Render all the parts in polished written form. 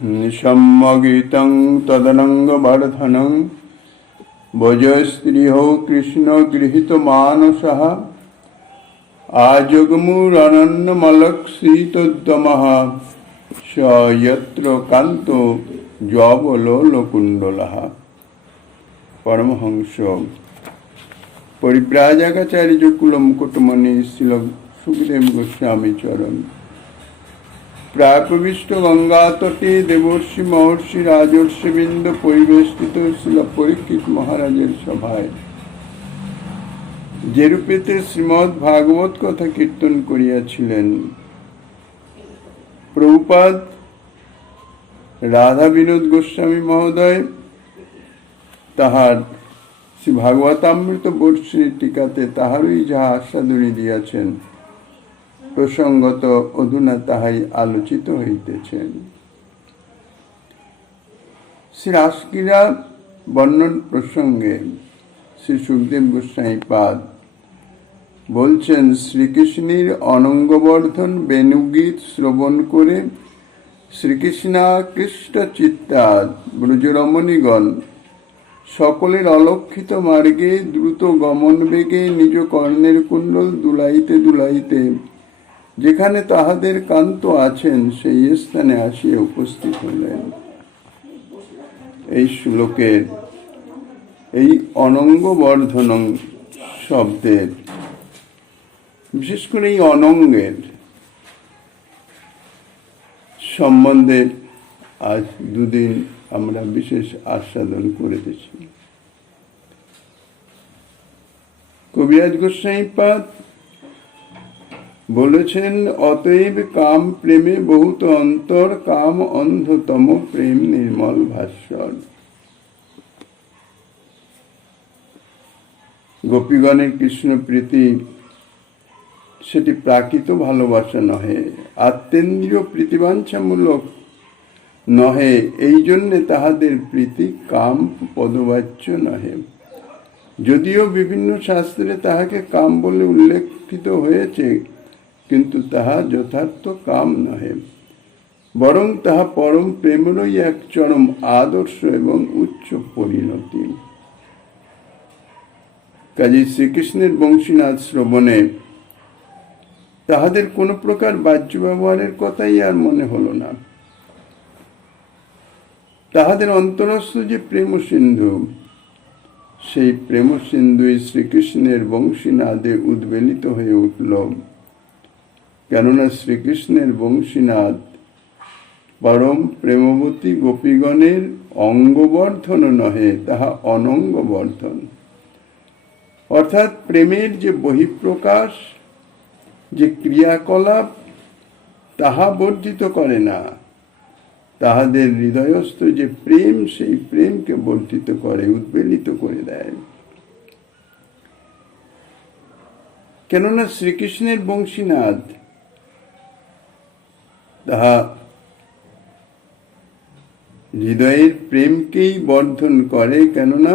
নিসম্মগীতং তদনঙ্গবর্ধনং ভজস্ত্রীহ কৃষ্ণ গৃহীত মানসঃ আজগমুরনন্যমলক্ষিতোদ্যমঃ স যত্র কান্ত যবলোলকুণ্ডলঃ। পরমহংস পরিব্রাজকাচার্য কুলমুকুটমণি শ্রীল সুখদেব গোস্বামী চরণ। প্রাকবিষ্ট গঙ্গাতটে দেবর্ষি মহর্ষি রাজর্ষিবৃন্দ পরিবেষ্টিত শিল পরীক্ষিত মহারাজের সভায় যেরূপেতে শ্রীমদ্ ভাগবত কথা কীর্তন করিয়াছিলেন, প্রভুপাদ রাধা বিনোদ গোস্বামী মহোদয় তাহার শ্রী ভাগবতামৃত বর্ষির টিকাতে তাহারই যাহা আস্বাদনী দিয়াছেন, প্রসঙ্গত অধুনা তাহাই আলোচিত হইতেছেন। শ্রী রাসক্রীড়া বর্ণন প্রসঙ্গে শ্রী সুখদেব গোস্বামী পাদ বলছেন, শ্রীকৃষ্ণের অনঙ্গবর্ধন বেণুগীত শ্রবণ করে শ্রীকৃষ্ণাকৃষ্ট চিত্তা ব্রজরমণীগণ সকলের অলক্ষিত মার্গে দ্রুত গমন বেগে নিজ কর্ণের কুণ্ডল দুলাইতে দুলাইতে যেখানে তাহাদের কান্ত আছেন সেই স্থানে আসিয়া উপস্থিত হলেন। এই শ্লোকের এই অনঙ্গবর্ধনং শব্দের, বিশেষ করে এই অনঙ্গের সম্বন্ধে আজ দুদিন আমরা বিশেষ আস্বাদন করিতেছি। কবিরাজ গোস্বামী পাদ বলেছেন, অতএব কাম প্রেমে বহুত অন্তর, কাম অন্ধতম প্রেম নির্মল ভাস্বর। গোপীগণের কৃষ্ণ প্রীতি সেটি প্রাকৃত ভালোবাসা নহে, আত্মেন্দ্রিয় প্রীতিবাঞ্ছামূলক নহে, এই জন্যে তাহাদের প্রীতি কাম পদবাচ্য নহে। যদিও বিভিন্ন শাস্ত্রে তাহাকে কাম বলে উল্লেখিত হয়েছে, কিন্তু তাহা যথার্থ কাম নহে, বরং তাহা পরম প্রেমেরই এক চরম আদর্শ এবং উচ্চ পরিণতি। কাজী শ্রীকৃষ্ণের বংশীনাদ শ্রবণে তাহাদের কোন প্রকার বাহ্য ব্যবহারের কথাই আর মনে হল না। তাহাদের অন্তরস্থ যে প্রেম সিন্ধু, সেই প্রেম সিন্ধুই শ্রীকৃষ্ণের বংশীনাদে উদ্বেলিত হয়ে উঠল। কেননা শ্রীকৃষ্ণের বংশীনাদ পরম প্রেমবতী গোপীগণের অঙ্গবর্ধন নহে, তাহা অনঙ্গবর্ধন। অর্থাৎ প্রেমের যে বহিঃপ্রকাশ, যে ক্রিয়াকলাপ, তাহা বর্ধিত করে না, তাহাদের হৃদয়স্থ যে প্রেম, সেই প্রেমকে বর্ধিত করে, উদ্বেলিত করে দেয়। কেননা শ্রীকৃষ্ণের বংশীনাদ তাহা হৃদয়ের প্রেমকেই বর্ধন করে। কেননা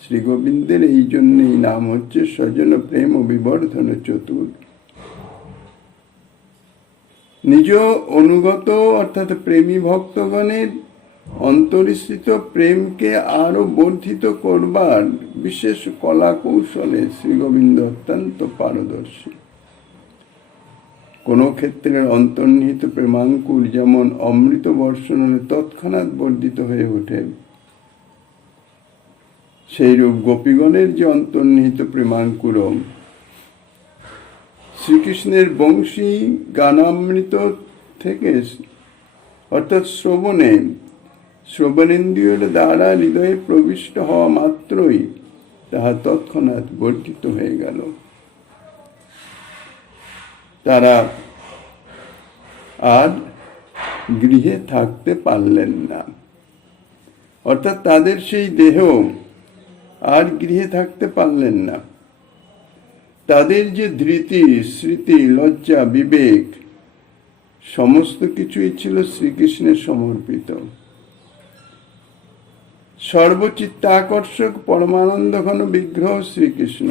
শ্রী গোবিন্দের এই জন্যই নাম হচ্ছে স্বজন প্রেম বিবর্ধন চতুর। নিজ অনুগত অর্থাৎ প্রেমী ভক্তগণের অন্তরিস্থিত প্রেমকে আরো বর্ধিত করবার বিশেষ কলা কৌশলে শ্রী গোবিন্দ অত্যন্ত পারদর্শী। কোন ক্ষেত্রে অন্তর্নিহিত প্রেমাঙ্কুর যেমন অমৃত বর্ষণ হলে তৎক্ষণাৎ বর্ধিত হয়ে ওঠে, সেইরূপ গোপীগণের যে অন্তর্নিহিত প্রেমাঙ্কুর শ্রীকৃষ্ণের বংশী গানামৃত থেকে অর্থাৎ শ্রবণেন্দ্রিয়ের দ্বারা হৃদয়ে প্রবিষ্ট হওয়া মাত্রই তাহা তৎক্ষণাৎ বর্ধিত হয়ে গেল। তারা আর গৃহে থাকতে পারলেন না, অর্থাৎ তাদের সেই দেহ আর গৃহে থাকতে পারলেন না। তাদের যে ধৃতি, স্মৃতি, লজ্জা, বিবেক সমস্ত কিছুই ছিল শ্রীকৃষ্ণের সমর্পিত। সর্বচিত্তাকর্ষক পরমানন্দ ঘন বিগ্রহ শ্রীকৃষ্ণ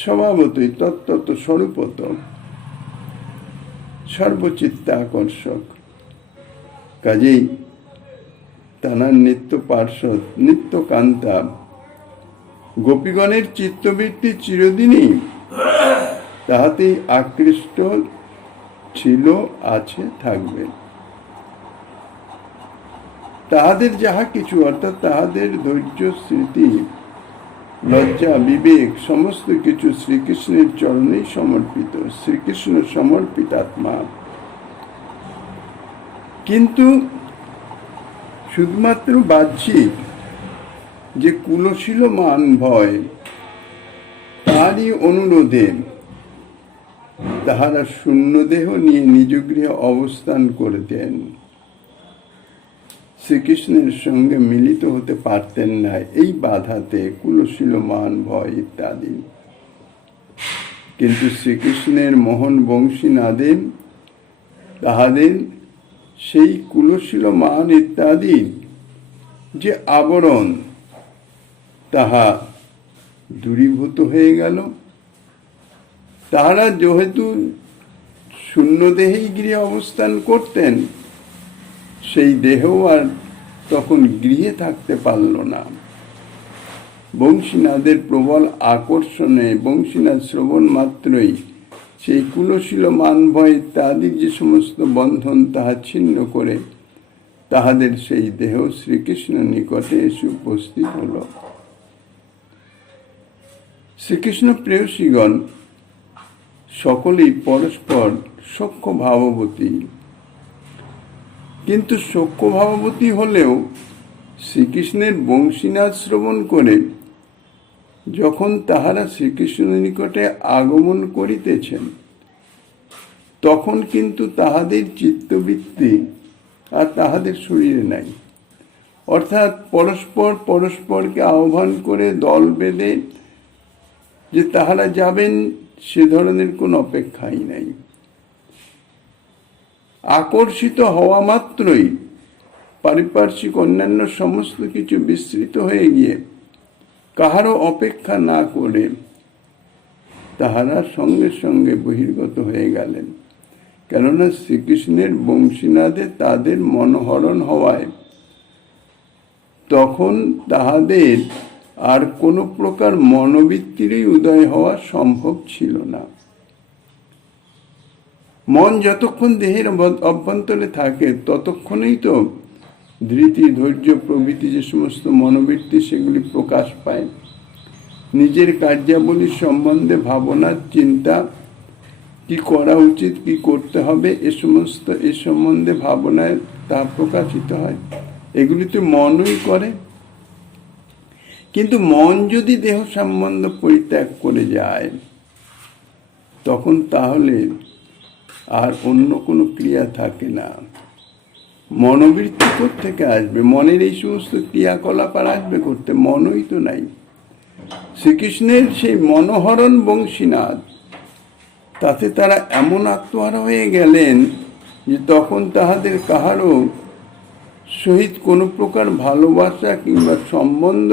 স্বভাবতই তত্ত্বত স্বরূপত সর্বচিত্তাকর্ষক। কাজেই তাঁর নিত্য পার্শ্বদ নিত্য কান্তা গোপীগণের চিত্তবৃত্তি চিরদিনই তাহাতেই আকৃষ্ট ছিল, আছে, থাকবে। তাহাদের যাহা কিছু, অর্থাৎ তাহাদের ধৈর্য, স্মৃতি, লজ্জা, বিবেক সমস্ত কিছু শ্রীকৃষ্ণের চরণেই সমর্পিত, শ্রীকৃষ্ণ সমর্পিত আত্মা। কিন্তু শুধুমাত্র বাহ্যিক যে কুলশীল মান ভয়, তারই অনুরোধে তাহারা শূন্য দেহ নিয়ে নিজ গৃহে অবস্থান করতেন, শ্রীকৃষ্ণের সঙ্গে মিলিত হতে পারতেন না এই বাধাতে, কুলশীল মান ভয় ইত্যাদি। কিন্তু শ্রীকৃষ্ণের মোহন বংশী নাদে তাহাদের সেই কুলশীল মান ইত্যাদি যে আবরণ, তাহা দূরীভূত হয়ে গেল। তাহারা যেহেতু শূন্য দেহেই গৃহে অবস্থান করতেন, সেই দেহ আর তখন গৃহে থাকতে পারল না। বংশীনাদের প্রবল আকর্ষণে বংশীনাদ শ্রবণ মাত্রই সেই কুলশীল মান ভয় ইত্যাদির যে সমস্ত বন্ধন, তাহা ছিন্ন করে তাহাদের সেই দেহ শ্রীকৃষ্ণ নিকটে এসে উপস্থিত হল। শ্রীকৃষ্ণ প্রেয়সীগণ সকলেই পরস্পর সখ্য ভাববতী, কিন্তু সখ্য ভাববতী হলেও শ্রীকৃষ্ণের বংশীনাদ শ্রবণ করে যখন তাহারা শ্রীকৃষ্ণের নিকটে আগমন করিতেছেন, তখন কিন্তু তাহাদের চিত্তবৃত্তি আর তাহাদের শরীরে নাই। অর্থাৎ পরস্পর পরস্পরকে আহ্বান করে দল বেঁধে যে তাহারা যাবেন, সে ধরনের কোন অপেক্ষাই নাই। আকর্ষিত হওয়া মাত্রই পারিপার্শ্বিক অন্যান্য সমস্ত কিছু বিস্তৃত হয়ে গিয়ে কাহারও অপেক্ষা না করে তাহারা সঙ্গে সঙ্গে বহির্গত হয়ে গেলেন। কেননা শ্রীকৃষ্ণের বংশীনাদে তাদের মনোহরণ হওয়ায় তখন তাহাদের আর কোনো প্রকার মনোবৃত্তিরই উদয় হওয়া সম্ভব ছিল না। মন যতক্ষণ দেহের অভ্যন্তরে থাকে, ততক্ষণেই তো ধৃতি, ধৈর্য প্রভৃতি যে সমস্ত মনোবৃত্তি, সেগুলি প্রকাশ পায়। নিজের কার্যাবলী সম্বন্ধে ভাবনা, চিন্তা, কি করা উচিত, কি করতে হবে, এ সম্বন্ধে ভাবনায় তা প্রকাশিত হয়। এগুলি তো মনই করে। কিন্তু মন যদি দেহ সম্বন্ধ পরিত্যাগ করে যায়, তখন তাহলে আর অন্য কোনো ক্রিয়া থাকে না। মনোবৃত্তি থেকে আসবে? মনের এই সমস্ত ক্রিয়াকলাপ আর আসবে করতে? মনই তো নাই। শ্রীকৃষ্ণের সেই মনোহরণ বংশীনাদ, তাতে তারা এমন আত্মহারা হয়ে গেলেন যে তখন তাহাদের কাহারও সহিত কোনো প্রকার ভালোবাসা কিংবা সম্বন্ধ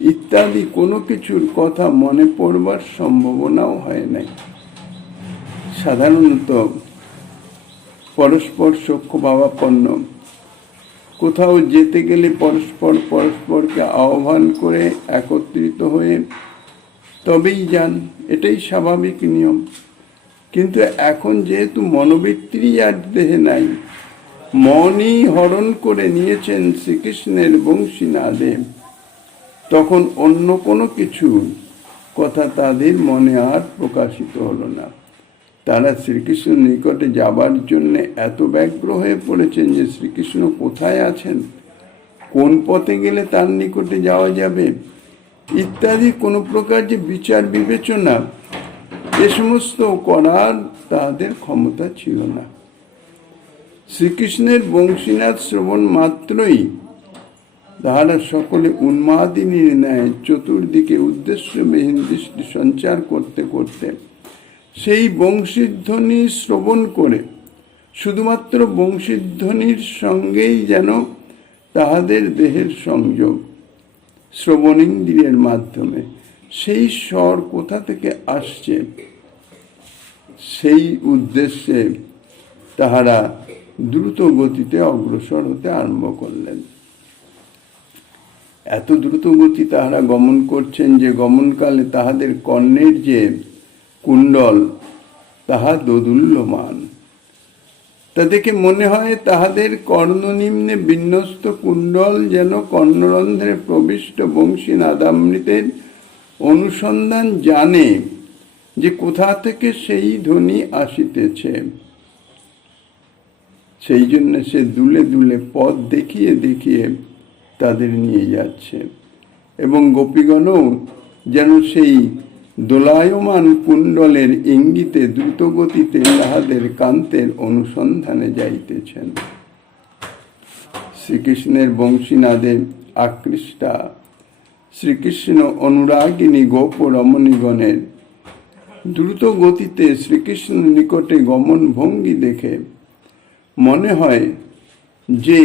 ইত্যাদি কোনো কিছুর কথা মনে পড়বার সম্ভাবনাও হয় নাই। সাধারণত পরস্পর সখ্য ভাবাপন্ন, কোথাও যেতে গেলে পরস্পর পরস্পরকে আহ্বান করে একত্রিত হয়ে তবেই যান, এটাই স্বাভাবিক নিয়ম। কিন্তু এখন যেহেতু মনোবৃত্তিরই আর দেহে নাই, মনই হরণ করে নিয়েছেন শ্রীকৃষ্ণের বংশীনাদে, তখন অন্য কোনো কিছু কথা তাদের মনে আর প্রকাশিত হলো না। তারা শ্রীকৃষ্ণের নিকটে যাবার জন্য এত ব্যগ্র হয়ে পড়েছেন যে শ্রীকৃষ্ণ কোথায় আছেন, কোন পথে গেলে তার নিকটে যাওয়া যাবে ইত্যাদি কোনো প্রকার যে বিচার বিবেচনা, এ সমস্ত করার তাদের ক্ষমতা ছিল না। শ্রীকৃষ্ণের বংশীনাদ শ্রবণ মাত্রই তাহারা সকলে উন্মাদিনীর ন্যায় চতুর্দিকে উদ্দেশ্যবিহীন দৃষ্টি সঞ্চার করতে করতে সেই বংশীধ্বনি শ্রবণ করে, শুধুমাত্র বংশীধ্বনির সঙ্গেই যেন তাহাদের দেহের সংযোগ শ্রবণেন্দ্রিয়ের মাধ্যমে, সেই স্বর কোথা থেকে আসছে সেই উদ্দেশ্যে তাহারা দ্রুত গতিতে অগ্রসর হতে আরম্ভ করলেন। এত দ্রুত গতি তাহারা গমন করছেন যে গমনকালে তাহাদের কর্ণের যে কুণ্ডল তাহা দোদুল্যমান। তা দেখে মনে হয় তাহাদের কর্ণনিম্নে বিন্যস্ত কুণ্ডল যেন কর্ণরন্ধ্রে প্রবিষ্ট বংশী নাদামৃতের অনুসন্ধান জানে যে কোথা থেকে সেই ধ্বনি আসিতেছে। সেই জন্য সে দুলে দুলে পথ দেখিয়ে দেখিয়ে তাদের নিয়ে যাচ্ছে, এবং গোপীগণও যেন সেই দোলায়মান কুণ্ডলের ইঙ্গিতে দ্রুতগতিতে তাহাদের কান্তের অনুসন্ধানে যাইতেছেন। শ্রীকৃষ্ণের বংশীনাদে আকৃষ্টা শ্রীকৃষ্ণ অনুরাগিনী গোপ রমণীগণের দ্রুত গতিতে শ্রীকৃষ্ণ নিকটে গমন ভঙ্গি দেখে মনে হয় যে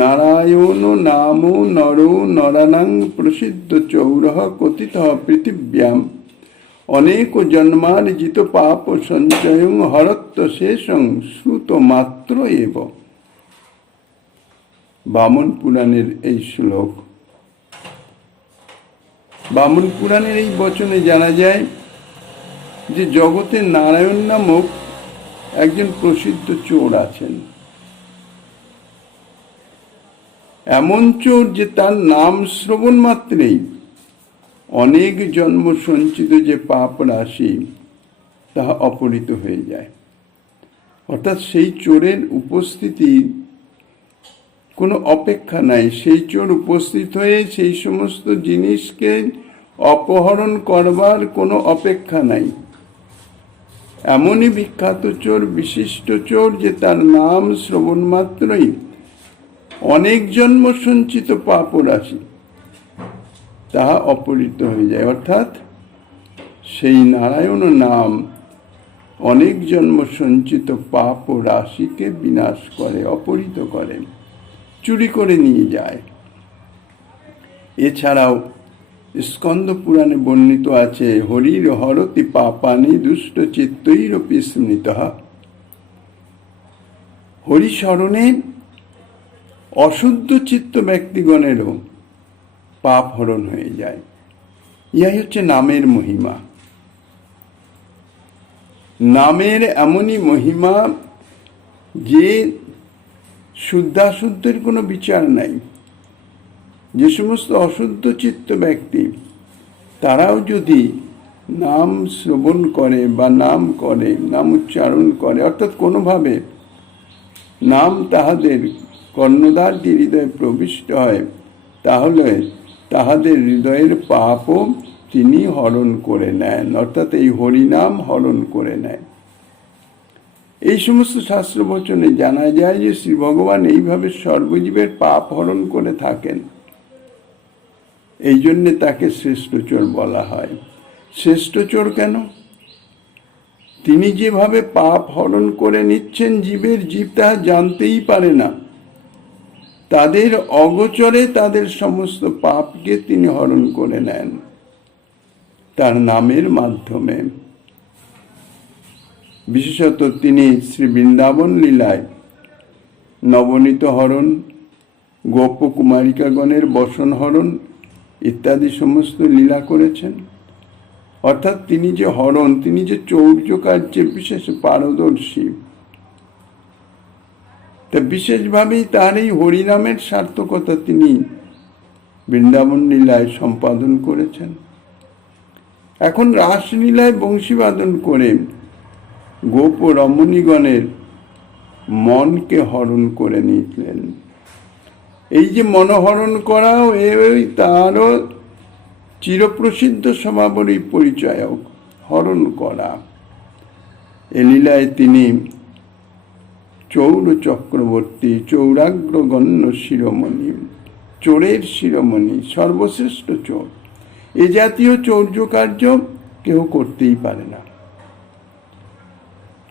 নারায়ণ নাম নর নরানাং প্রসিদ্ধ চৌরহ কথিত পৃথিব্যাম অনেক জন্মার্জিত পাপ সঞ্চয়ং হরত্ব শেষং শ্রুত মাত্র এব। বামন পুরাণের এই শ্লোক। বামন পুরাণের এই বচনে জানা যায় যে জগতে নারায়ণ নামক একজন প্রসিদ্ধ চোর আছেন। এমন চোর যে তার নাম শ্রবণ মাত্রেই অনেক জন্ম সঞ্চিত যে পাপ রাশি তাহা অপহৃত হয়ে যায়। অর্থাৎ সেই চোরের উপস্থিতি কোনো অপেক্ষা নাই। সেই চোর উপস্থিত হয়ে সেই সমস্ত জিনিসকে অপহরণ করবার কোনো অপেক্ষা নাই। এমনই বিখ্যাত চোর, বিশিষ্ট চোর যে তার নাম শ্রবণ মাত্রই অনেক জন্ম সঞ্চিত পাপ রাশি তাহা অপহৃত হয়ে যায়। অর্থাৎ সেই নারায়ণ নাম অনেক জন্ম সঞ্চিত পাপ রাশিকে বিনাশ করে, অপহৃত করে, চুরি করে নিয়ে যায়। এছাড়াও স্কন্দ পুরাণে বর্ণিত আছে, হরির হরতি পাপানি দুষ্ট চিত্তৈরপি স্মৃতঃ। হরিস্মরণে অশুদ্ধ চিত্ত ব্যক্তিগণেরও পাপ হরণ হয়ে যায়। ইহাই হচ্ছে নামের মহিমা। নামের এমনই মহিমা যে শুদ্ধাশুদ্ধের কোনো বিচার নাই। যে সমস্ত অশুদ্ধ চিত্ত ব্যক্তি তারাও যদি নাম শ্রবণ করে বা নাম করে, নাম উচ্চারণ করে, অর্থাৎ কোনোভাবে নাম তাহাদের কর্ণদ্বার হৃদয়ে প্রবিষ্ট হয়, তাহলে তাহাদের হৃদয়ের পাপও তিনি হরণ করে নেন। অর্থাৎ এই হরিনাম হরণ করে নেয়। এই সমস্ত শাস্ত্র বচনে জানা যায় যে শ্রী ভগবান এইভাবে সর্বজীবের পাপ হরণ করে থাকেন। এই জন্যে তাকে শ্রেষ্ঠ চোর বলা হয়। শ্রেষ্ঠ চোর কেন? তিনি যেভাবে পাপ হরণ করে নিচ্ছেন জীবের, জীব তাহা জানতেই পারে না। তাদের অগোচরে তাদের সমস্ত পাপকে তিনি হরণ করে নেন তার নামের মাধ্যমে। বিশেষত তিনি শ্রী বৃন্দাবন লীলায় নবনীত হরণ, গোপ কুমারিকাগণের বসন হরণ ইত্যাদি সমস্ত লীলা করেছেন। অর্থাৎ তিনি যে হরণ, তিনি যে চৌর্য কার্যে বিশেষ পারদর্শী, তা বিশেষভাবেই তার এই হরিনামের সার্থকতা তিনি বৃন্দাবন লীলায় সম্পাদন করেছেন। এখন রাসলীলায় বংশীবাদন করে গোপ রমণীগণের মনকে হরণ করে নিলেন। এই যে মনোহরণ করাও তারও চিরপ্রসিদ্ধ স্বভাবেরই পরিচয়ক, হরণ করা। এ লীলায় তিনি চৌর চক্রবর্তী, চৌরাগ্রগণ্য শিরোমণি, চোরের শিরোমণি, সর্বশ্রেষ্ঠ চোর। এ জাতীয় চৌর্য কার্য কেউ করতেই পারে না।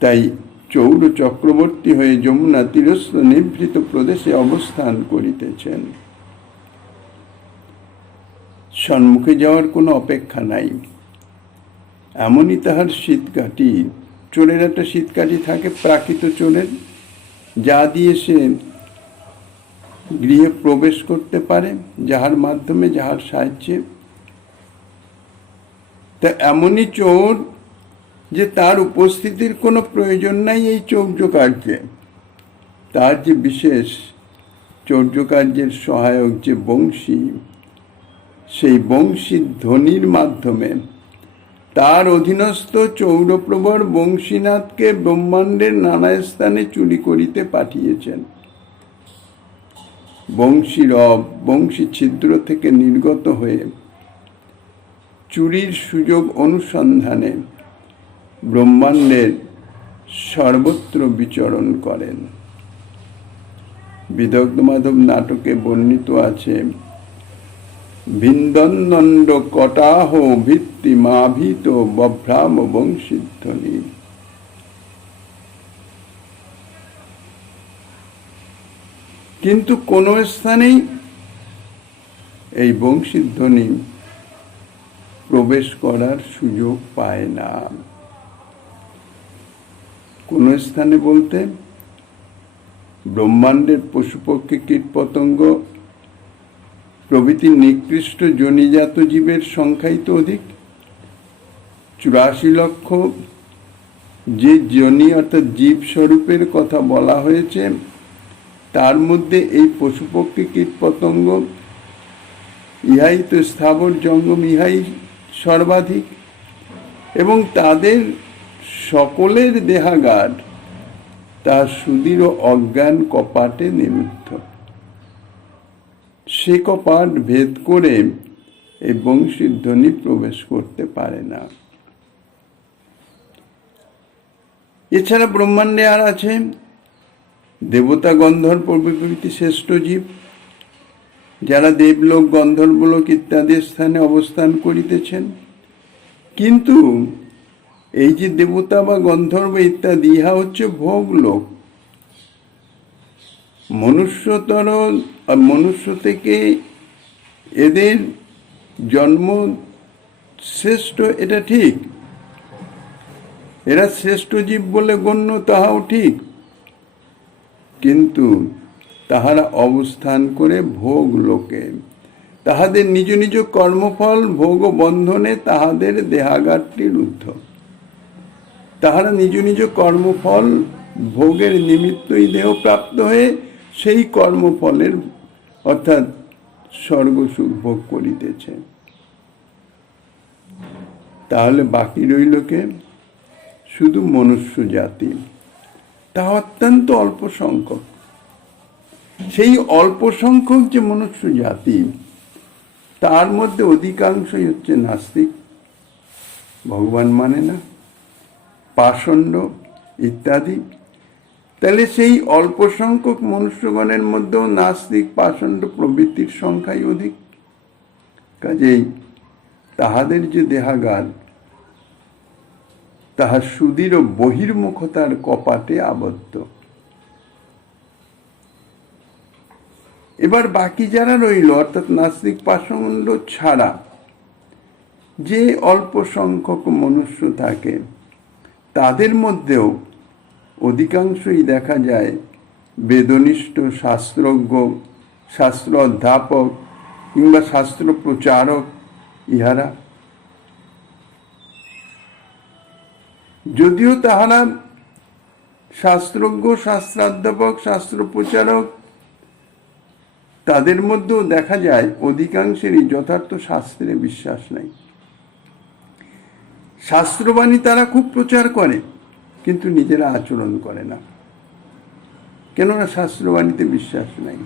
তাই চৌর চক্রবর্তী হয়ে যমুনা তীরস্থ নিভৃত প্রদেশে অবস্থান করিতেছেন। সম্মুখে যাওয়ার কোনো অপেক্ষা নাই। এমনই তাহার শীতকাঠি। চোরের একটা শীতকাঠি থাকে, প্রাকৃত চোরের, যা দিয়ে সে গৃহে প্রবেশ করতে পারে, যাহার মাধ্যমে, যাহার সাহায্যে। তা এমনই চোর যে তার উপস্থিতির কোনো প্রয়োজন নাই এই চৌর্য কার্যে। তার যে বিশেষ চৌর্য কার্যের সহায়ক যে বংশী, সেই বংশীর ধ্বনির মাধ্যমে তার অধীনস্থ চৌরপ্রবর বংশীনাথকে ব্রহ্মাণ্ডের নানা স্থানে চুরি করিতে পাঠিয়েছেন। বংশী ছিদ্র থেকে নির্গত হয়ে চুরির সুযোগ অনুসন্ধানে ব্রহ্মাণ্ডের সর্বত্র বিচরণ করেন। বিদগ্ধ মাধব নাটকে বর্ণিত আছে, ভিন্দন্নন্ড কটাহ ভিত্তি মাভীত বভ্রাম বংশীধ্বনি। কিন্তু কোন স্থানেই এই বংশীধ্বনি প্রবেশ করার সুযোগ পায় না। কোন স্থানে বলতে ব্রহ্মাণ্ডের পশুপক্ষী কীটপতঙ্গ প্রভৃতি নিকৃষ্ট জনিজাত জীবের সংখ্যাই তো অধিক। 84 লক্ষ যে জনি অর্থাৎ জীব স্বরূপের কথা বলা হয়েছে, তার মধ্যে এই পশুপক্ষী কীটপতঙ্গ ইহাই তো স্থাবর জঙ্গম, ইহাই সর্বাধিক। এবং তাদের সকলের দেহাগার তার সুদৃঢ় অজ্ঞান কপাটে নিমিত্ত। সে কপাট ভেদ করে এই বংশীর ধ্বনি প্রবেশ করতে পারে না। এছাড়া ব্রহ্মাণ্ডে আর আছে দেবতা, গন্ধর্ব প্রভৃতি শ্রেষ্ঠ জীব, যারা দেবলোক, গন্ধর্বলোক ইত্যাদি স্থানে অবস্থান করিতেছেন। কিন্তু এই যে দেবতা বা গন্ধর্ব ইত্যাদি, ইহা হচ্ছে ভোগ লোক। মনুষ্য থেকে এদের জন্ম শ্রেষ্ঠ, এটা ঠিক। এরা শ্রেষ্ঠ জীব বলে গণ্য, তাহাও ঠিক। কিন্তু তাহারা অবস্থান করে ভোগ লোকে। তাহাদের নিজ নিজ কর্মফল ভোগ বন্ধনে তাহাদের দেহাগারটি রুদ্ধ। তাহারা নিজ নিজ কর্মফল ভোগের নিমিত্তই দেহ প্রাপ্ত হয়ে সেই কর্মফলের অর্থাৎ স্বর্গসুখ ভোগ করিতেছে। তাহলে বাকি রইল কে? শুধু মনুষ্য জাতি, তা অত্যন্ত অল্প সংখ্যক। সেই অল্প সংখ্যক যে মনুষ্য জাতি, তার মধ্যে অধিকাংশই হচ্ছে নাস্তিক, ভগবান মানে না, পাষণ্ড ইত্যাদি। তাহলে সেই অল্প সংখ্যক মনুষ্যগণের মধ্যেও নাস্তিক, পাষণ্ড প্রভৃতির সংখ্যাই অধিক। কাজেই তাহাদের যে দেহাগার, তাহা সুদৃঢ় বহির্মুখতার কপাটে আবদ্ধ। এবার বাকি যারা রইল, অর্থাৎ নাস্তিক, পাষণ্ড ছাড়া যে অল্প সংখ্যক মনুষ্য থাকে, তাদের মধ্যেও অধিকাংশই দেখা যায় বেদনিষ্ঠ, শাস্ত্রজ্ঞ, শাস্ত্র অধ্যাপক কিংবা শাস্ত্র প্রচারক। ইহারা যদিও তাহারা শাস্ত্রজ্ঞ, শাস্ত্রাধ্যাপক, শাস্ত্র প্রচারক, তাদের মধ্যেও দেখা যায় অধিকাংশেরই যথার্থ শাস্ত্রে বিশ্বাস নাই। শাস্ত্রবাণী তারা খুব প্রচার করে, কিন্তু নিজেরা আচরণ করে না। কেননা শাস্ত্রবাণীতে বিশ্বাস নাই।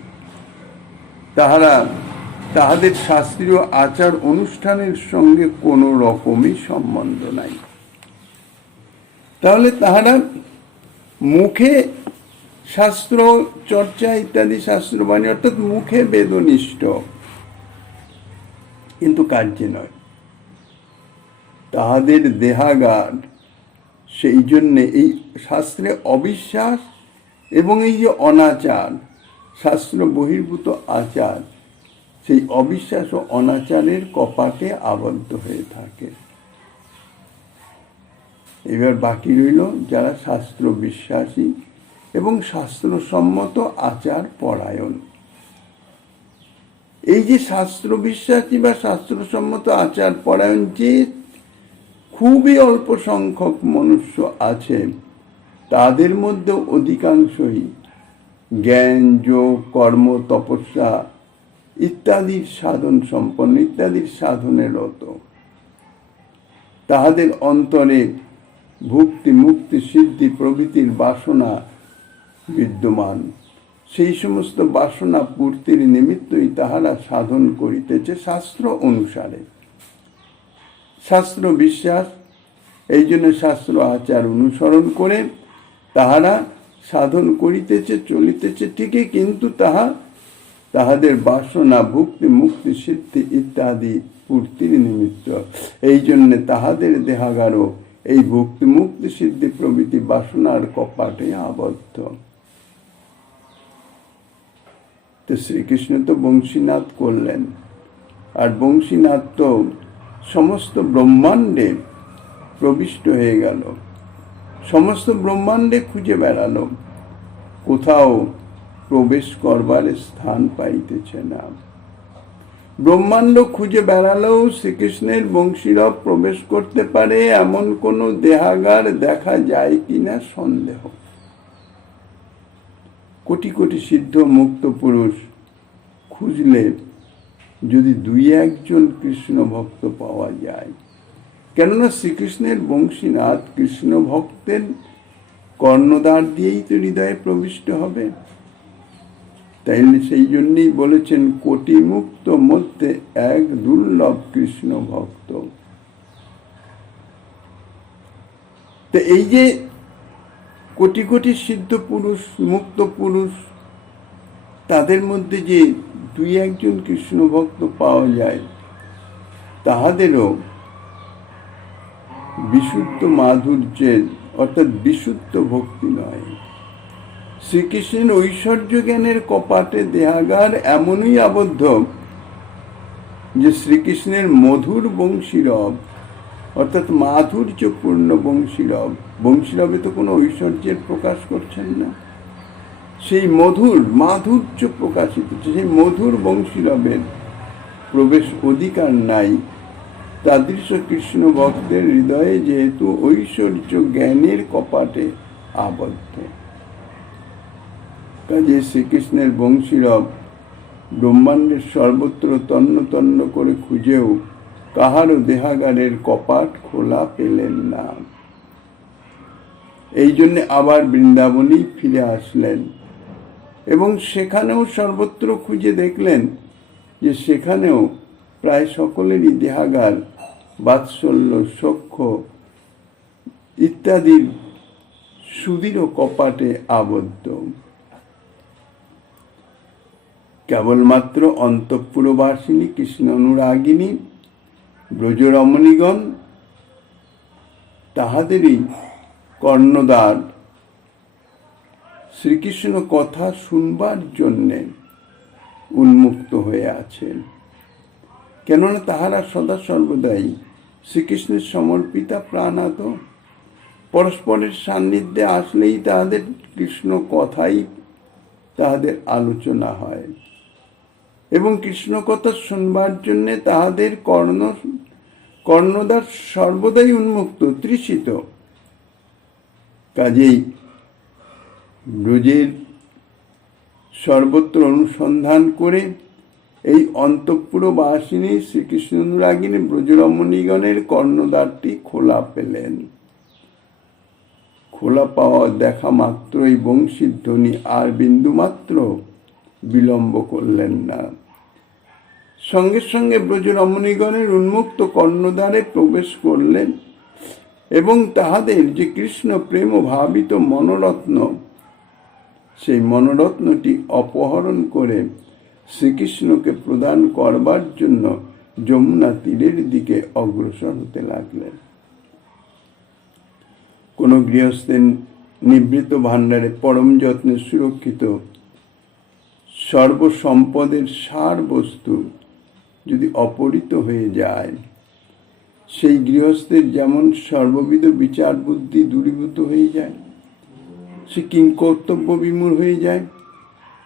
তাহাদের শাস্ত্রীয় আচার অনুষ্ঠানের সঙ্গে কোনো রকমই সম্বন্ধ নাই। তাহলে তাহারা মুখে শাস্ত্র চর্চা ইত্যাদি শাস্ত্রবাণী, অর্থাৎ মুখে বেদনিষ্ঠ, কিন্তু কার্যে নয়। তাহাদের দেহাগার সেই জন্যে এই শাস্ত্রে অবিশ্বাস এবং এই যে অনাচার, শাস্ত্র বহির্ভূত আচার, সেই অবিশ্বাস ও অনাচারের কপাটে আবদ্ধ হয়ে থাকে। এবার বাকি রইল যারা শাস্ত্র বিশ্বাসী এবং শাস্ত্রসম্মত আচার পরায়ণ। এই যে শাস্ত্র বিশ্বাসী বা শাস্ত্রসম্মত আচার পরায়ণ যে খুবই অল্প সংখ্যক মনুষ্য আছে, তাদের মধ্যে অধিকাংশই জ্ঞান, যোগ, কর্ম, তপস্যা ইত্যাদির সাধন সম্পন্ন, ইত্যাদির সাধনে রত। তাহাদের অন্তরে ভক্তি, মুক্তি, সিদ্ধি প্রভৃতির বাসনা বিদ্যমান। সেই সমস্ত বাসনা পূর্তির নিমিত্তই তাহারা সাধন করিতেছে শাস্ত্র অনুসারে। শাস্ত্র বিশ্বাস, এই জন্য শাস্ত্র আচার অনুসরণ করে তাহারা সাধন করিতেছে, চলিতেছে ঠিকই, কিন্তু তাহাদের বাসনা ভক্তি, মুক্তি, সিদ্ধি ইত্যাদি পূর্তির নিমিত্ত। এই জন্য তাহাদের দেহাগারও এই ভক্তি, মুক্তি, সিদ্ধি প্রভৃতি বাসনার কপাটে আবদ্ধ। তো শ্রীকৃষ্ণ তো বংশীনাদ করলেন, আর বংশীনাদ তো সমস্ত ব্রহ্মাণ্ডে প্রবিষ্ট হয়ে গেল, সমস্ত ব্রহ্মাণ্ডে খুঁজে বেড়ালো, কোথাও প্রবেশ করবার স্থান পাইতেছে না। ব্রহ্মাণ্ড খুঁজে বেড়ালেও শ্রীকৃষ্ণের বংশীরব প্রবেশ করতে পারে এমন কোনো দেহাগার দেখা যায় কিনা সন্দেহ। কোটি কোটি সিদ্ধ মুক্ত পুরুষ খুঁজলে যদি 2-1 কৃষ্ণ ভক্ত পাওয়া যায়, কেননা শ্রীকৃষ্ণের বংশীনাথ কৃষ্ণ ভক্তের কর্ণদ্বার দিয়েই তো হৃদয়ে প্রবিষ্ট হবে। তাই সেই জন্যই বলেছেন, কোটি মুক্ত মধ্যে এক দুর্লভ কৃষ্ণ ভক্ত। তো এই যে কোটি কোটি সিদ্ধ পুরুষ, মুক্ত পুরুষ, তাদের মধ্যে যে 2-1 কৃষ্ণ ভক্ত পাওয়া যায়, তাহাদেরও বিশুদ্ধ মাধুর্যের অর্থাৎ বিশুদ্ধ ভক্তি নয়। শ্রীকৃষ্ণের ঐশ্বর্য জ্ঞানের কপাটে দেহাগার এমনই আবদ্ধ যে শ্রীকৃষ্ণের মধুর বংশীরব অর্থাৎ মাধুর্যপূর্ণ বংশীরব, বংশীরবে তো কোনো ঐশ্বর্যের প্রকাশ করছেন না, সেই মাধুর্য প্রকাশিত, সেই মধুর বংশীরবের প্রবেশ অধিকার নাই তাদৃশ কৃষ্ণ ভক্তের হৃদয়ে, যেহেতু ঐশ্বর্য জ্ঞানের কপাটে আবদ্ধ। কাজে শ্রীকৃষ্ণের বংশীরব ব্রহ্মাণ্ডের সর্বত্র তন্ন তন্ন করে খুঁজেও কাহারও দেহাগারের কপাট খোলা পেলেন না। এই জন্য আবার বৃন্দাবনেই ফিরে আসলেন এবং সেখানেও সর্বত্র খুঁজে দেখলেন যে সেখানেও প্রায় সকলেরই দেহাগার বাৎসল্য, সখ্য ইত্যাদির সুদৃঢ় কপাটে আবদ্ধ। কেবলমাত্র অন্তঃপুরবাসিনী কৃষ্ণ অনুরাগিনী ব্রজরমণীগণ তাহাদেরই কর্ণদ্বার শ্রীকৃষ্ণ কথা শুনবার জন্যে উন্মুক্ত হয়ে আছেন, কেননা তাহারা সদা সর্বদাই শ্রীকৃষ্ণের সমর্পিতা প্রাণাত। পরস্পরের সান্নিধ্যে আসলেই তাহাদের কৃষ্ণ কথাই তাহাদের আলোচনা হয় এবং কৃষ্ণ কথা শুনবার জন্যে তাহাদের কর্ণদ্বার সর্বদাই উন্মুক্ত, তৃষিত। কাজেই ব্রজের সর্বত্র অনুসন্ধান করে এই অন্তঃপুরবাসিনী শ্রীকৃষ্ণ অনুরাগিনী ব্রজরমণীগণের কর্ণদ্বারটি খোলা পেলেন। খোলা পাওয়া দেখা মাত্রই বংশীধ্বনি আর বিন্দুমাত্র বিলম্ব করলেন না, সঙ্গে সঙ্গে ব্রজরমণীগণের উন্মুক্ত কর্ণদ্বারে প্রবেশ করলেন এবং তাহাদের যে কৃষ্ণ প্রেম ভাবিত মনোরত্ন, সেই মনোরত্নটি অপহরণ করে শ্রীকৃষ্ণকে প্রদান করবার জন্য যমুনা তীরের দিকে অগ্রসর হতে লাগলেন। কোন গৃহস্থের নিভৃত ভাণ্ডারে পরম যত্নে সুরক্ষিত সর্বসম্পদের সার বস্তু যদি অপহৃত হয়ে যায়, সেই গৃহস্থের যেমন সর্ববিধ বিচার বুদ্ধি দূরীভূত হয়ে যায়, সে কিংকর্তব্য বিমূঢ় হয়ে যায়,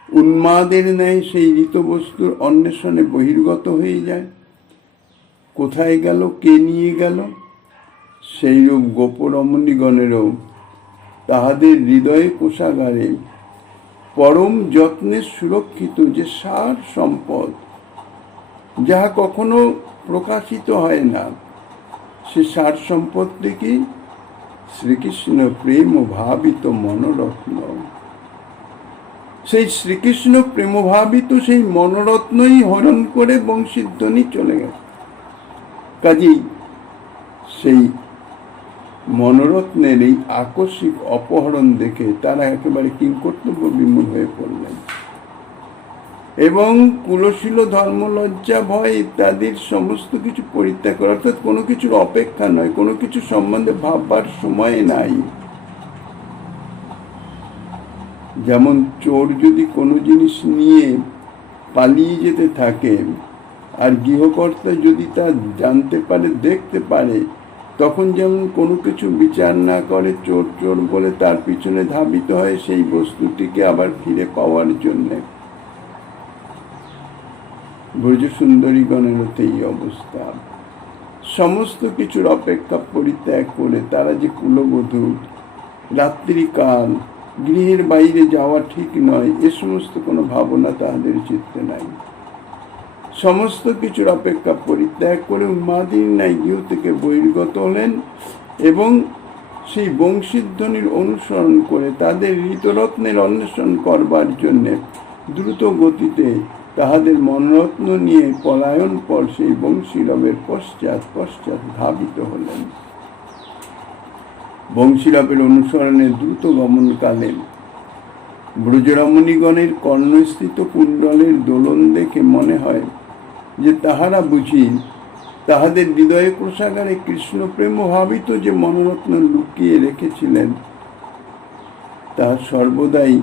উন্মাদের ন্যায় সেই ঋতবস্তুর অন্বেষণে বহির্গত হয়ে যায়। কোথায় গেল, কে নিয়ে গেল? সেইরূপ গোপরমণীগণেরও তাহাদের হৃদয়ে কোষাগারে পরম যত্নে সুরক্ষিত যে সার সম্পদ, যাহা কখনো প্রকাশিত হয় না, সে সার সম্পদটি কি? শ্রীকৃষ্ণ প্রেম ভাবিত মনোরত্ন। সেই শ্রীকৃষ্ণ প্রেমভাবিত সেই মনোরত্নই হরণ করে বংশীধ্বনি চলে গেছে। কাজেই সেই মনোরত্নের এই আকস্মিক অপহরণ দেখে তারা একেবারে কিংকর্তব্য বিমূঢ় হয়ে পড়লেন এবং কুলশীল ধর্ম, লজ্জা, ভয় ইত্যাদির সমস্ত কিছু পরিত্যাগ করে, অর্থাৎ কোনো কিছুর অপেক্ষা নয়, কোনো কিছু সম্বন্ধে ভাববার সময় নাই। যেমন চোর যদি কোনো জিনিস নিয়ে পালিয়ে যেতে থাকে আর গৃহকর্তা যদি তা জানতে পারে, দেখতে পারে, তখন যেমন কোনো কিছু বিচার না করে চোর চোর বলে তার পিছনে ধাবিত হয় সেই বস্তুটিকে আবার ফিরে পাওয়ার জন্যে। ব্রজ সুন্দরীগণেরও এই অবস্থা। সমস্ত কিছুর অপেক্ষা পরিত্যাগ করে তারা যে কুলবধূ, রাত্রিকাল গৃহের বাইরে যাওয়া ঠিক নয়, এ সমস্ত কোনো ভাবনা তাহাদের চিত্তে নাই। সমস্ত কিছুর অপেক্ষা পরিত্যাগ করে উন্মাদীর ন্যায় গৃহ থেকে বহির্গত হলেন এবং সেই বংশীধ্বনির অনুসরণ করে তাদের ঋতরত্নের অন্বেষণ করবার জন্যে দ্রুত গতিতে তাহাদের মনোরত্ন নিয়ে পলায়ন পর সেই বংশীরবের পশ্চাৎ পশ্চাৎ ধাবিত হলেন। বংশীরবের অনুসরণে দ্রুত গমনকালে ব্রজরমণীগণের কর্ণস্থিত কুণ্ডলের দোলন দেখে মনে হয় যে তাহারা বুঝি তাহাদের হৃদয়ে কোষাগারে কৃষ্ণ প্রেম ভাবিত যে মনোরত্ন লুকিয়ে রেখেছিলেন, তাহা সর্বদাই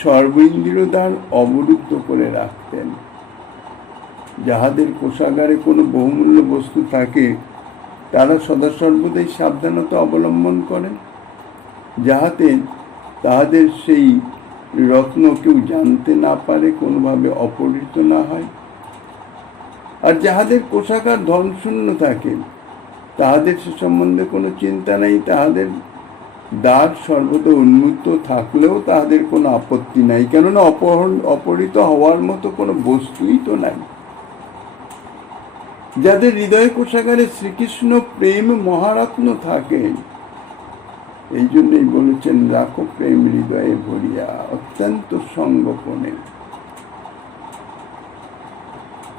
সর্বেন্দ্রিয় দ্বার অবরুদ্ধ করে রাখতেন। যাহাদের কোষাগারে কোনো বহুমূল্য বস্তু থাকে তারা সদা সর্বদাই সাবধানতা অবলম্বন করেন, যাহাতে তাহাদের সেই রত্ন কেউ জানতে না পারে, কোনোভাবে অপহৃত না হয়। আর যাহাদের কোষাগার ধনশূন্য থাকে তাহাদের সে সম্বন্ধে কোনো চিন্তা নেই, তাহাদের দ্বার সর্বদা উন্মুক্ত থাকলেও তাহাদের কোনো আপত্তি নাই, কেননা অপহৃত হওয়ার মতো কোনো বস্তুই তো নাই। যাদের হৃদয় কোষাগারে শ্রীকৃষ্ণ প্রেম মহারত্ন থাকে, এই জন্যই বলেছেন রাখো প্রেম হৃদয়ে ভরিয়া অত্যন্ত সঙ্গোপনে।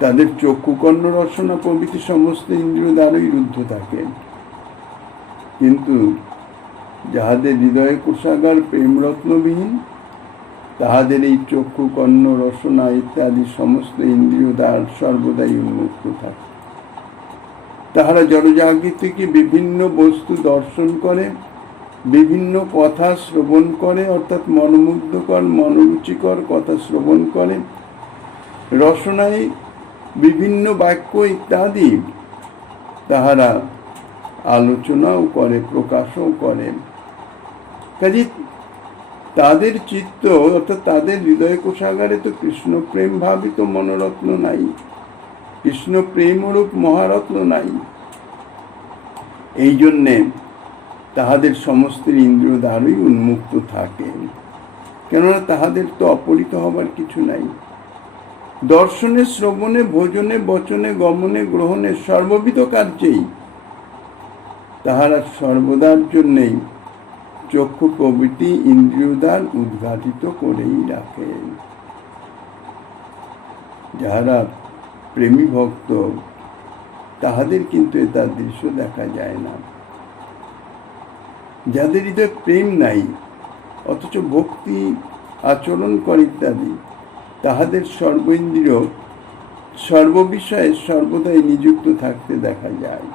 তাদের চক্ষু, কর্ণ, রসনা প্রভৃতি সমস্ত ইন্দ্রিয় দ্বারই রুদ্ধ থাকেন, কিন্তু যাহাদের হৃদয়ে কোষাগার প্রেমরত্নবিহীন, তাহাদের এই চক্ষু, কর্ণ, রসনা ইত্যাদি সমস্ত ইন্দ্রিয় দ্বার সর্বদাই উন্মুক্ত থাকে। তাহারা জড়জাগৃতি থেকে বিভিন্ন বস্তু দর্শন করে, বিভিন্ন কথা শ্রবণ করে, অর্থাৎ মনোমুগ্ধকর, মনোরুচিকর কথা শ্রবণ করে, রসনায় বিভিন্ন বাক্য ইত্যাদি তাহারা আলোচনাও করে, প্রকাশও করে। কাজে তাদের চিত্ত, অর্থাৎ তাদের হৃদয় কোষাগারে তো কৃষ্ণ প্রেম ভাবিত মনোরত্ন নাই, কৃষ্ণ প্রেমরূপ মহারত্ন নাই। এই জন্যে তাহাদের সমস্ত ইন্দ্রিয় দ্বারই উন্মুক্ত থাকে, কেননা তাহাদের তো অপহৃত হবার কিছু নাই। দর্শনে, শ্রবণে, ভোজনে, বচনে, গমনে, গ্রহণে, সর্ববিধ কার্যেই তাহারা সর্বদার জন্যেই চক্ষু প্রভৃতি ইন্দ্রিয় দ্বার উদ্ঘাটিত করেই রাখে। যাহারা প্রেমী ভক্ত তাহাদের কিন্তু তার দৃশ্য দেখা যায় না। যাদের হৃদয়ে প্রেম নাই অথচ ভক্তি আচরণ করে ইত্যাদি, তাহাদের সর্বেন্দ্রিয় সর্ববিষয়ে সর্বদাই নিযুক্ত থাকতে দেখা যায়।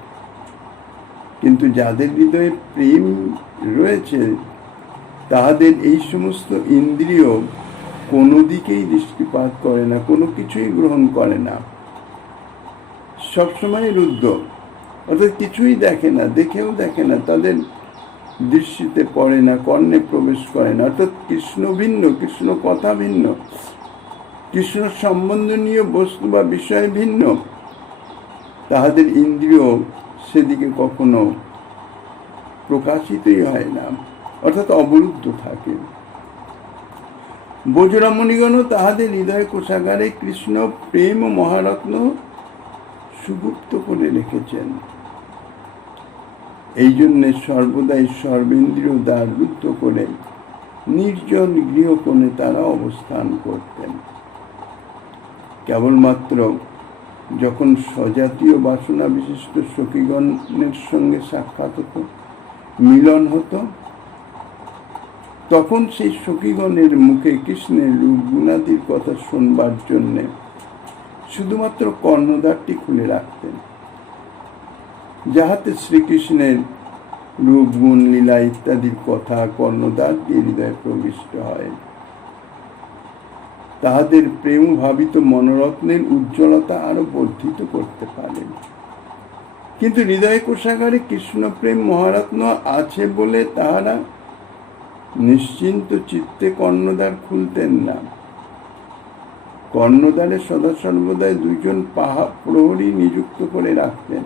কিন্তু যাদের হৃদয়ে প্রেম রয়েছে তাহাদের এই সমস্ত ইন্দ্রিয় কোনো দিকেই দৃষ্টিপাত করে না, কোনো কিছুই গ্রহণ করে না, সবসময় রুদ্ধ, অর্থাৎ কিছুই দেখে না, দেখেও দেখে না। তাদের দৃষ্টিতে পড়ে না, কর্ণে প্রবেশ করে না। অর্থাৎ কৃষ্ণ ভিন্ন, কৃষ্ণ কথা ভিন্ন, কৃষ্ণ সম্বন্ধনীয় বস্তু বা বিষয় ভিন্ন, তাহাদের ইন্দ্রিয় সেদিকে কখনো প্রকাশিতই হয় না, অর্থাৎ অবরুদ্ধ থাকে। ব্রজরমণীগণও তাহাদের হৃদয় কোষাগারে কৃষ্ণ প্রেম ও মহারত্ন সুগুপ্ত করে রেখেছেন। এই জন্যে সর্বদাই সর্বেন্দ্রিয় দ্বার রুদ্ধ করে নির্জন গৃহকোণে তারা অবস্থান করতেন। কেবলমাত্র যখন স্বজাতীয় বাসনা বিশিষ্ট সখীগণের সঙ্গে সাক্ষাৎ হতো, মিলন হতো, তখন সেই সখীগণের মুখে কৃষ্ণের রূপ গুণাদির কথা শুনবার জন্যে শুধুমাত্র কর্ণদ্বারটি খুলে রাখতেন, যাহাতে শ্রীকৃষ্ণের রূপ গুণ লীলা ইত্যাদির কথা কর্ণদ্বার দিয়ে হৃদয়ে প্রবিষ্ট হয়, তাহাদের প্রেম ভাবিত মনোরত্নের উজ্জ্বলতা আরো বর্ধিত করতে পারেন। কিন্তু হৃদয় কোষাগারে কৃষ্ণ প্রেম মহারত্ন আছে বলে তাহারা নিশ্চিন্ত চিত্তে কর্ণদ্বার খুলতেন না। কর্ণদ্বারে সদা সর্বদাই দুইজন প্রহরী নিযুক্ত করে রাখতেন,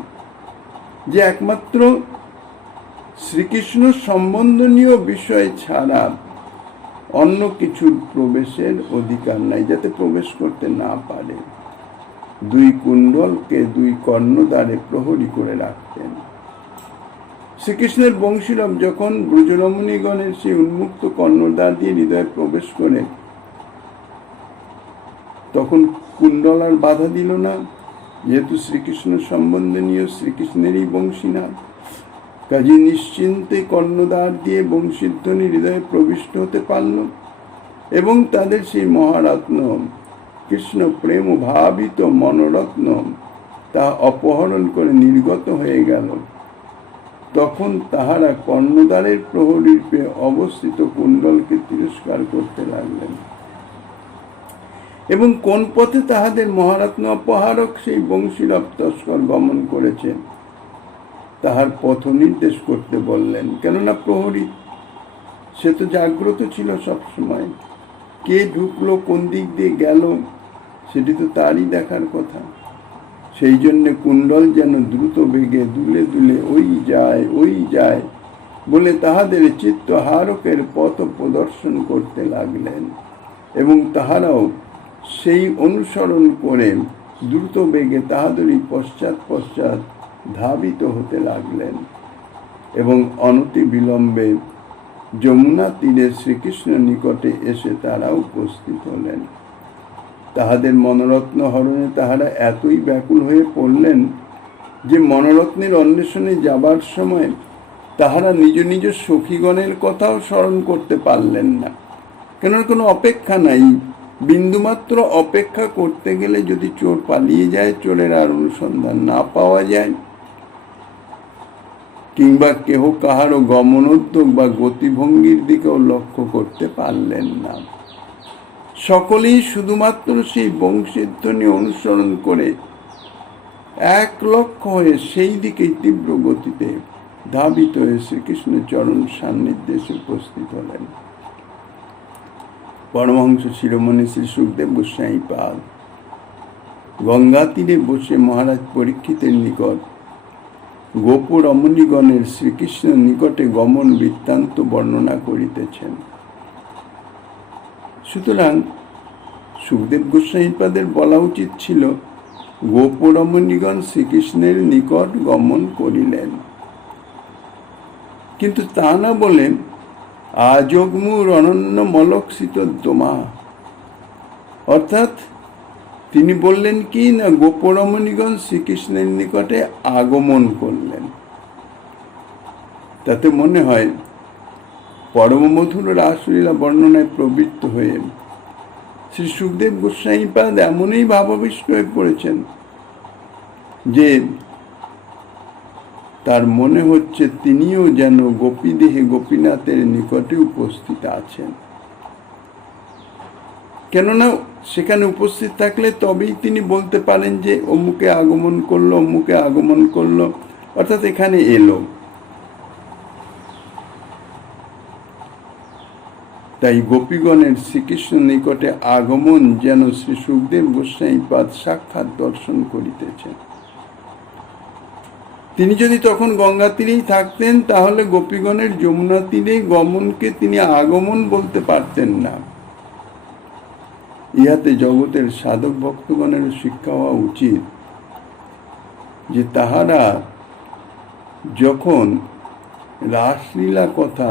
যে একমাত্র শ্রীকৃষ্ণ সম্বন্ধনীয় বিষয় ছাড়া অন্য কিছুর প্রবেশের অধিকার নাই, যাতে প্রবেশ করতে না পারে। দুই কুণ্ডলকে দুই কর্ণদ্বারে প্রহরী করে রাখতেন। শ্রীকৃষ্ণের বংশীরব যখন ব্রজরমণীগণের সেই উন্মুক্ত কর্ণদ্বার দিয়ে হৃদয়ে প্রবেশ করে, তখন কুণ্ডল আর বাধা দিল না, যেহেতু শ্রীকৃষ্ণ সম্বন্ধনীয় শ্রীকৃষ্ণেরই বংশীনাথ, কাজে নিশ্চিন্তে কর্ণদ্বার দিয়ে বংশীধ্বনি হৃদয়ে প্রবিষ্ট হতে পারল এবং তাদের সেই মহারত্ন কৃষ্ণ প্রেম ভাবিত মনোরত্ন তা অপহরণ করে নির্গত হয়ে গেল। তখন তাহারা কর্ণদ্বারের প্রহরীরূপে অবস্থিত কুণ্ডলকে তিরস্কার করতে লাগলেন এবং কোন পথে তাহাদের মহারত্ন অপহারক সেই বংশীরব তস্কর গমন করেছে তাহার পথ নির্দেশ করতে বললেন। কেননা প্রহরী সে তো জাগ্রত ছিল সবসময়, কে ঢুকলো, কোন দিক দিয়ে গেল, সেটি তো তারই দেখার কথা। সেই জন্য কুণ্ডল যেন দ্রুত বেগে দুলে দুলে ওই যায় বলে তাহাদের চিত্তহারকের পথ প্রদর্শন করতে লাগলেন এবং তাহারাও সেই অনুসরণ করে দ্রুত বেগে তাহাদেরই পশ্চাৎ ধাবিত হতে লাগলেন এবং অনতি বিলম্বে যমুনা তীরে শ্রীকৃষ্ণ নিকটে এসে তারা উপস্থিত হলেন। তাহাদের মনোরত্ন হরণে তাহারা এতই ব্যাকুল হয়ে পড়লেন যে মনোরত্নের অন্বেষণে যাবার সময় তাহারা নিজ নিজ সখীগণের কথাও স্মরণ করতে পারলেন না। কেন কোনো অপেক্ষা নাই, বিন্দুমাত্র অপেক্ষা করতে গেলে যদি চোর পালিয়ে যায়, চোরের আর অনুসন্ধান না পাওয়া যায়, কিংবা কেহ কাহারও গমনোদ্যোগ বা গতিভঙ্গির দিকেও লক্ষ্য করতে পারলেন না। সকলেই শুধুমাত্র সেই বংশীধ্বনি অনুসরণ করে এক লক্ষ্য হয়ে সেই দিকেই তীব্র গতিতে ধাবিত হয়ে শ্রীকৃষ্ণের চরণ সান্নিধ্যে উপস্থিত হলেন। পরমহংস শিরোমণি শ্রী সুখদেব গোস্বামী পাদ গঙ্গা তীরে বসে মহারাজ পরীক্ষিতের নিকট গোপ রমণীগণের শ্রীকৃষ্ণের নিকটে গমন বৃত্তান্ত বর্ণনা করিতেছেন। সুতরাং সুখদেব গোস্বামীপাদের বলা উচিত ছিল গোপ রমণীগণ শ্রীকৃষ্ণের নিকট গমন করিলেন, কিন্তু তা না বলে আজগ্মুর অনন্য মলক্ষিত দোমা, অর্থাৎ তিনি বললেন কি না গোপরমণীগণ শ্রীকৃষ্ণের নিকটে আগমন করলেন। তাতে মনে হয় পরম মধুর রাসলীলা বর্ণনায় প্রবৃত্ত হয়ে শ্রী সুখদেব গোস্বামীপাদ এমনই ভাবাবিষ্ট হয়ে পড়েছেন যে তার মনে হচ্ছে তিনিও যেন গোপীদেহে গোপীনাথের নিকটে উপস্থিত আছেন। কেননা সেখানে উপস্থিত থাকলে তবেই তিনি বলতে পারেন যে অমুকে আগমন করলো, অর্থাৎ এখানে এলো। তাই গোপীগণের শ্রীকৃষ্ণ নিকটে আগমন যেন শ্রী সুখদেব গোস্বামীপাদ সাক্ষাৎ দর্শন করিতেছেন। তিনি যদি তখন গঙ্গা তীরেই থাকতেন তাহলে গোপীগণের যমুনা তীরে গমনকে তিনি আগমন বলতে পারতেন না। ইহাতে জগতের সাধক ভক্তগণের শিক্ষা হওয়া উচিত যে তাহারা যখন রাসলীলা কথা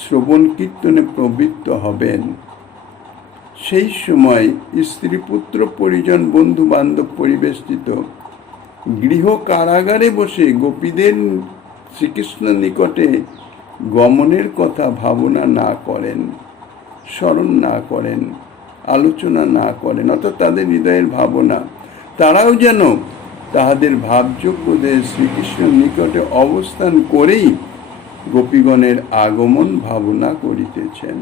শ্রবণ কীর্তনে প্রবৃত্ত হবেন, সেই সময় স্ত্রী পুত্র পরিজন বন্ধু বান্ধব পরিবেষ্টিত গৃহ কারাগারে বসে গোপীদের শ্রীকৃষ্ণ নিকটে গমনের কথা ভাবনা না করেন, স্মরণ না করেন, আলোচনা না করেন, অর্থাৎ তাদের হৃদয়ের ভাবনা, তারাও যেন তাহাদের ভাবযোগ্য দেহে শ্রীকৃষ্ণের নিকটে অবস্থান করেই গোপীগণের আগমন ভাবনা করিতেছেন।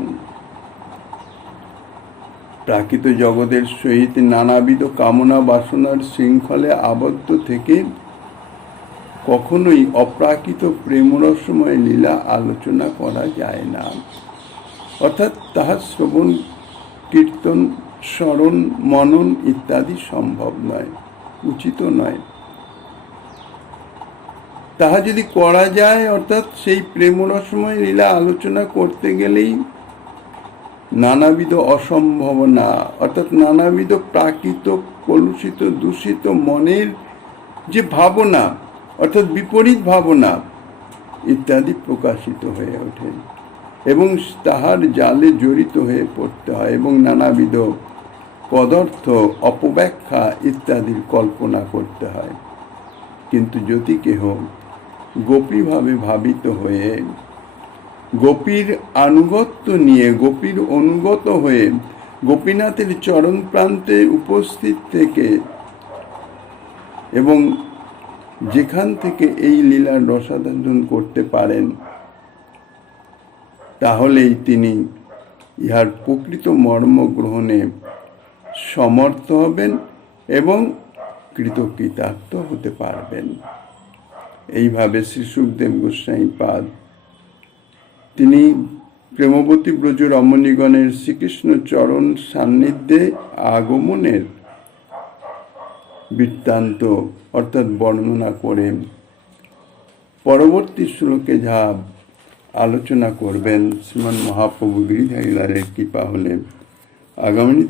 প্রাকৃত জগতের সহিত নানাবিধ কামনা বাসনার শৃঙ্খলে আবদ্ধ থেকে কখনোই অপ্রাকৃত প্রেমরসময় লীলা আলোচনা করা যায় না, অর্থাৎ তাহার শ্রবণ কীর্তন স্মরণ মনন ইত্যাদি সম্ভব নয়, উচিত নয়। তাহা যদি করা যায়, অর্থাৎ সেই প্রেমরসময় লীলা আলোচনা করতে গেলেই নানাবিধ অসম্ভাবনা, অর্থাৎ নানাবিধ প্রাকৃত কলুষিত দূষিত মনের যে ভাবনা, অর্থাৎ বিপরীত ভাবনা ইত্যাদি প্রকাশিত হয়ে ওঠে এবং তাহার জালে জড়িত হয়ে পড়তে হয় এবং নানাবিধ পদার্থ অপব্যাখ্যা ইত্যাদির কল্পনা করতে হয়। কিন্তু যদি কেহ গোপীভাবে ভাবিত হয়ে গোপীর আনুগত্য নিয়ে, গোপীর অনুগত হয়ে গোপীনাথের চরণ প্রান্তে উপস্থিত থেকে এবং যেখান থেকে এই লীলার রসায়ন করতে পারেন, তাহলেই তিনি ইহার প্রকৃত মর্ম গ্রহণে সমর্থ হবেন এবং কৃতকৃতার্থ হতে পারবেন। এইভাবে শ্রী সুখদেব গোস্বামীপাদ তিনি প্রেমবতী ব্রজ রমণীগণের শ্রীকৃষ্ণ চরণ সান্নিধ্যে আগমনের বৃত্তান্ত অর্থাৎ বর্ণনা করে পরবর্তী শ্লোকে যা আলোচনা করবেন, শ্রীমান মহাপ্রভু গিরিধারীলালের কৃপা হলে আগামী